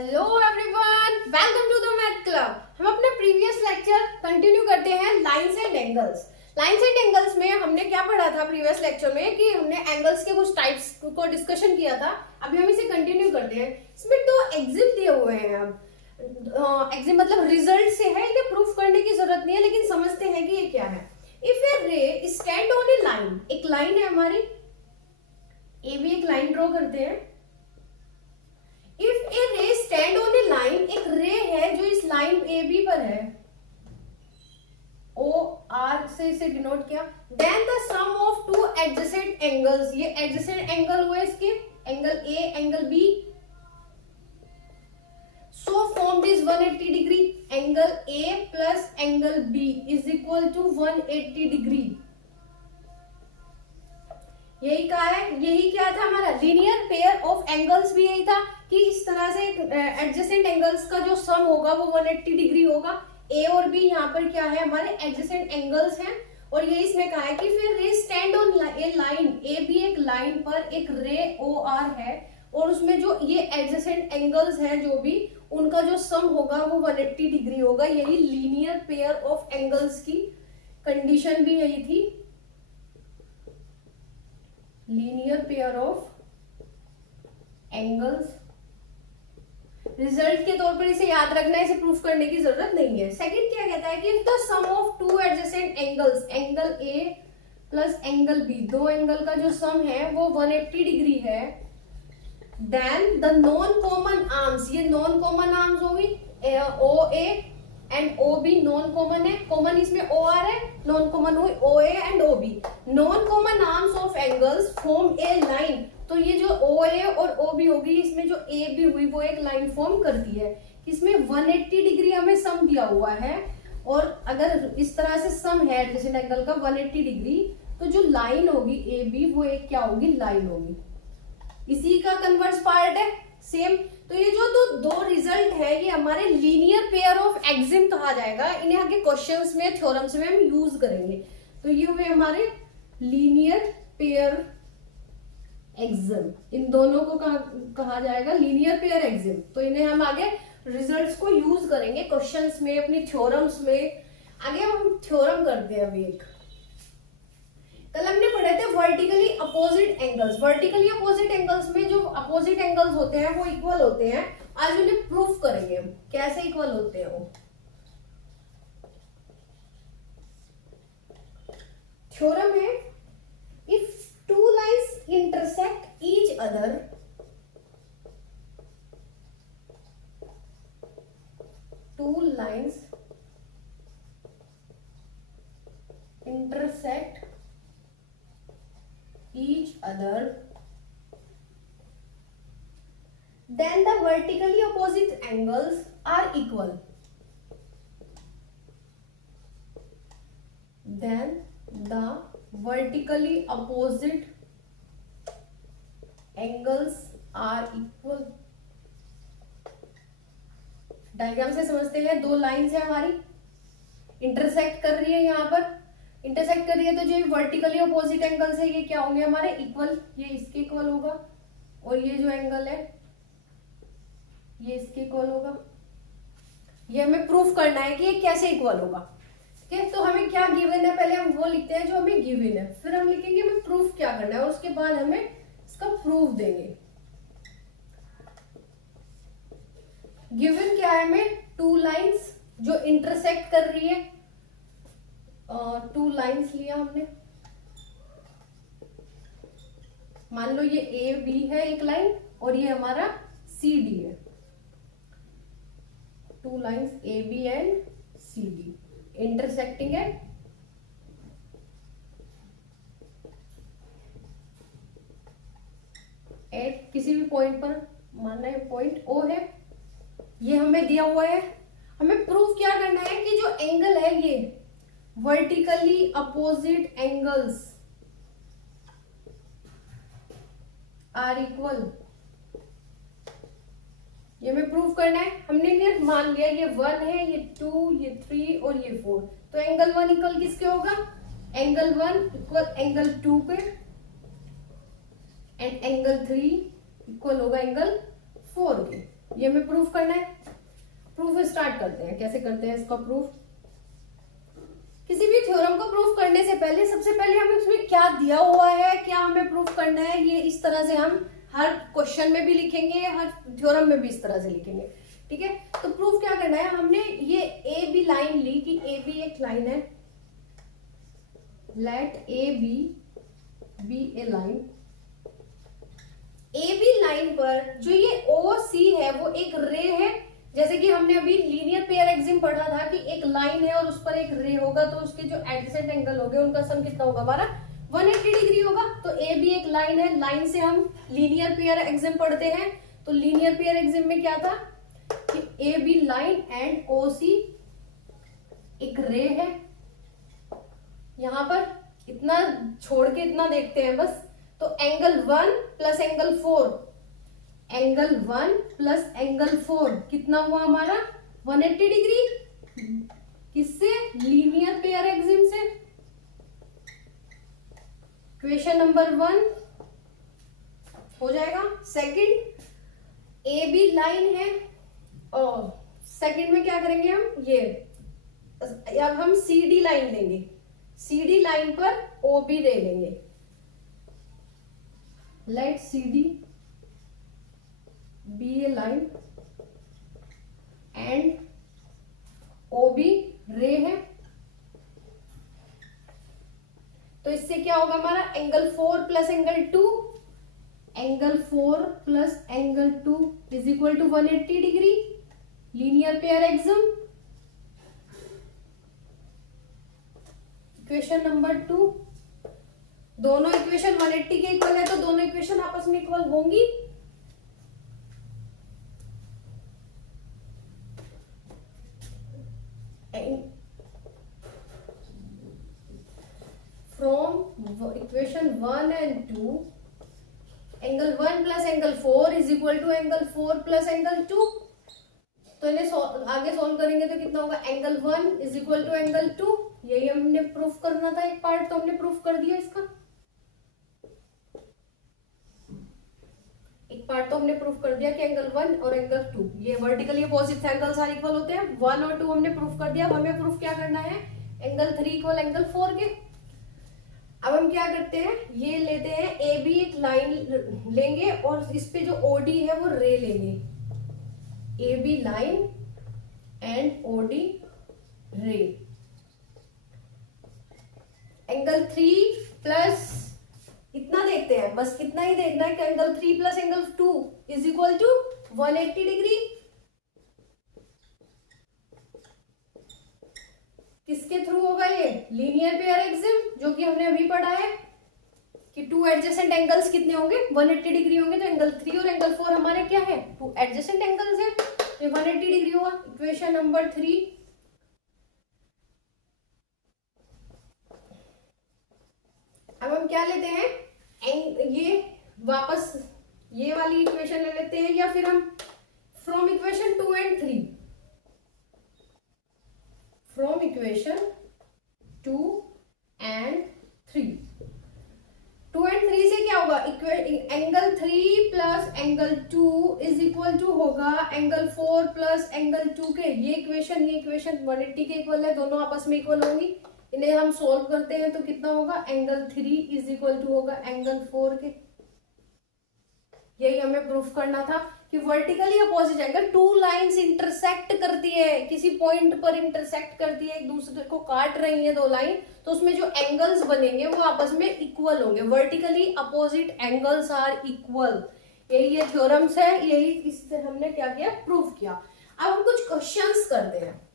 Hello everyone, welcome to the math club. हम अपने previous lecture continue करते हैं lines and angles. Lines and angles में हमने क्या पढ़ा था प्रीवियस लेक्चर में कि हमने एंगल्स के कुछ टाइप्स को डिस्कशन किया था। अभी हम इसे कंटिन्यू करते हैं। इसमें दो एग्जिम दिए हुए हैं। अब एग्जिम मतलब रिजल्ट से है, इन्हें प्रूफ करने की जरूरत नहीं है, लेकिन समझते हैं कि ये क्या है। इफ ए रे स्टैंड ऑन ए लाइन, एक लाइन है हमारी ए बी, एक लाइन ड्रॉ करते हैं। इफ ए रे स्टैंड ऑन ए लाइन, एक रे है जो इस लाइन ए बी पर है, ओ आर से इसे डिनोट किया। Then the sum of two adjacent angles, ये एडजेसेंट एंगल हुए इसके, angle A angle B, so formed is 180 degree. Angle A plus angle B is equal to 180 degree. यही कहा है, यही क्या था हमारा लीनियर पेयर ऑफ एंगल्स भी यही था कि इस तरह से एडजेसेंट एंगल्स का जो सम होगा वो 180 डिग्री होगा। ए और बी यहाँ पर क्या है, हमारे एडजेसेंट एंगल्स हैं। और ये इसमें कहा है कि फिर ray stand on a line, A B एक लाइन पर एक रे ओ आर है, और उसमें जो ये एडजेसेंट एंगल्स हैं जो भी, उनका जो सम होगा वो 180 डिग्री होगा। यही लीनियर पेयर ऑफ एंगल्स की कंडीशन भी यही थी, linear pair of angles. Result के तौर पर इसे याद रखना है, इसे प्रूफ करने की जरूरत नहीं है। सेकंड क्या कहता है कि if the sum of two adjacent angles, angle A plus angle B, दो एंगल का जो सम है वो 180 डिग्री है, then the non common arms, ये नॉन कॉमन आर्म्स होगी, O A and O B non common है, कॉमन इसमें ओ आर है, नॉन कॉमन हुई O A and O B. Non common arms of angles form a line, तो ये जो ओ ए और ओ बी होगी, इसमें जो ए बी हुई वो एक लाइन फॉर्म करती है। इसमें 180 डिग्री हमें सम दिया हुआ है, और अगर इस तरह से सम है एडजेसेंट एंगल का 180 डिग्री, तो जो लाइन होगी ए बी वो एक क्या होगी, लाइन होगी। इसी का कन्वर्स पार्ट है सेम। तो ये जो दो रिजल्ट है ये हमारे लीनियर पेयर ऑफ एक्सिम कहा जाएगा। इन्हें आगे क्वेश्चंस में, थ्योरम्स में हम यूज करेंगे। तो ये हुए हमारे लीनियर पेयर एक्सिम, इन दोनों को कहा जाएगा लीनियर पेयर एक्सिम। तो इन्हें हम आगे रिजल्ट्स को यूज करेंगे क्वेश्चंस में, अपनी थ्योरम्स में। आगे हम थ्योरम करते हैं अभी एक। कल हमने पढ़े थे vertically opposite angles. Vertically opposite angles में जो अपोजिट एंगल्स होते हैं वो इक्वल होते हैं। आज उन्हें प्रूफ करेंगे हम कैसे इक्वल होते हैं वो। थ्योरम है, if two lines intersect each other, two lines intersect each other, then the vertically opposite angles are equal. Then the vertically opposite angles are equal. Diagram से समझते हैं, दो लाइंस है हमारी, इंटरसेक्ट कर रही है, यहाँ पर इंटरसेक्ट कर रही है, तो जो वर्टिकली अपोजिट एंगल्स है ये क्या होंगे हमारे, इक्वल। ये इसके इक्वल होगा, और ये जो एंगल है ये इसके इक्वल होगा। ये हमें प्रूफ करना है कि ये कैसे इक्वल होगा। ठीक है, तो हमें क्या गिवन है, पहले हम वो लिखते हैं जो हमें गिवन है, फिर हम लिखेंगे हमें प्रूफ क्या करना है, और उसके बाद हमें इसका प्रूफ देंगे। गिवन क्या है हमें, टू लाइंस जो इंटरसेक्ट कर रही है, टू लाइंस लिया हमने, मान लो ये ए बी है एक लाइन, और ये हमारा सी डी है। Two lines A B and C D intersecting है। एट किसी भी पॉइंट पर, मानना है पॉइंट ओ है, ये हमें दिया हुआ है। हमें प्रूफ क्या करना है कि जो एंगल है ये vertically opposite angles are equal, ये हमें प्रूफ करना है। हमने मान लिया ये 1 है, ये 2, ये 3 और ये 4, तो एंगल 1 इक्वल किसके होगा, एंगल 1 इक्वल एंगल 2 पे, एंड एंगल 3 इक्वल होगा एंगल 4 के। ये हमें प्रूफ करना है। प्रूफ स्टार्ट करते हैं। कैसे करते हैं इसका प्रूफ? किसी भी थ्योरम को प्रूफ करने से पहले सबसे पहले हमें उसमें क्या दिया हुआ है, क्या हमें प्रूफ करना है, ये इस तरह से हम हर क्वेश्चन में भी लिखेंगे, हर थ्योरम में भी इस तरह से लिखेंगे। ठीक है, तो प्रूफ क्या करना है? हमने ये ए बी लाइन ली कि ए बी एक लाइन है, let A B a line. A B line पर जो ये ओ सी है वो एक रे है। जैसे कि हमने अभी लीनियर पेयर एक्सिम पढ़ा था कि एक लाइन है और उस पर एक रे होगा, तो उसके जो एडजेसेंट एंगल होंगे उनका सम कितना होगा? हमारा 180 डिग्री होगा। तो ए बी एक लाइन है, लाइन से हम लीनियर पेयर एक्सिम पढ़ते हैं। तो लीनियर पेयर एक्सिम में क्या था कि ए बी लाइन एंड ओ सी एक रे है। यहां पर इतना छोड़ के इतना देखते हैं बस। तो angle 1 plus angle 4, angle 1 plus angle 4 कितना हुआ हमारा? 180 डिग्री। किससे? लीनियर पेयर एक्सिम से। क्वेश्चन नंबर 1 हो जाएगा। सेकंड, ए बी लाइन है और सेकंड में क्या करेंगे हम? ये अब हम सी डी लाइन लेंगे, सी डी लाइन पर ओ बी रे लेंगे। Let C D be a line and O B ray है। तो इससे क्या होगा हमारा? Angle 4 plus angle 2, angle 4 plus angle 2 is equal to 180 degree. Linear pair axiom. Equation number 2, दोनों इक्वेशन 180 के इक्वल है तो दोनों इक्वेशन आपस में इक्वल होंगी। From equation 1 and 2, angle 1 plus angle 4 is equal to angle 4 plus angle 2। तो इन्हें आगे सोल्व करेंगे तो कितना होगा? Angle 1 is equal to angle 2। यही हमने प्रूफ करना था। एक पार्ट तो हमने प्रूफ कर दिया इसका, एक पार्ट तो हमने प्रूफ कर दिया कि एंगल 1 और एंगल 2 ये vertically opposite angles are equal होते हैं। 1 और 2 हमने प्रूफ कर दिया। अब हमें प्रूफ क्या करना है? एंगल 3 इक्वल एंगल 4 के। अब हम क्या करते हैं? ये लेते हैं ए बी एक लाइन लेंगे और इस पे जो ओडी है वो रे लेंगे। A B line and OD ray. Angle 3 plus इतना देखते हैं, बस इतना ही देखना है कि angle 3 plus angle 2 is equal to 180 degree. किसके थ्रू होगा ये? लीनियर पेयर एक्सिम, जो कि हमने अभी पढ़ा है कि 2 एडजेसेंट एंगल्स कितने होंगे? 180 डिग्री होंगे। तो एंगल 3 और एंगल 4 हमारे क्या है? 2 एडजेसेंट एंगल्स है, तो 180 डिग्री होगा। इक्वेशन नंबर 3, अब हम क्या लेते हैं? ये वापस ये वाली इक्वेशन ले लेते हैं, या फिर हम from equation 2 and 3, from equation 2 and 3, 2 and 3 से क्या होगा? Angle 3 plus angle 2 is equal to होगा एंगल 4 प्लस एंगल 2 के। ये इक्वेशन 180 के इक्वल है, दोनों आपस में इक्वल होंगी। इन्हें हम सोल्व करते हैं तो कितना होगा? एंगल 3 इज इक्वल टू होगा एंगल 4 के। यही हमें प्रूफ करना था कि vertically opposite angle, 2 lines intersect करती है, किसी पॉइंट पर इंटरसेक्ट करती है, एक दूसरे को काट रही है 2 लाइन, तो उसमें जो एंगल्स बनेंगे वो आपस में इक्वल होंगे। Vertically opposite angles are equal. यही ये थ्योरम्स है, यही इससे हमने क्या किया? प्रूफ किया। अब हम कुछ क्वेश्चंस करते हैं।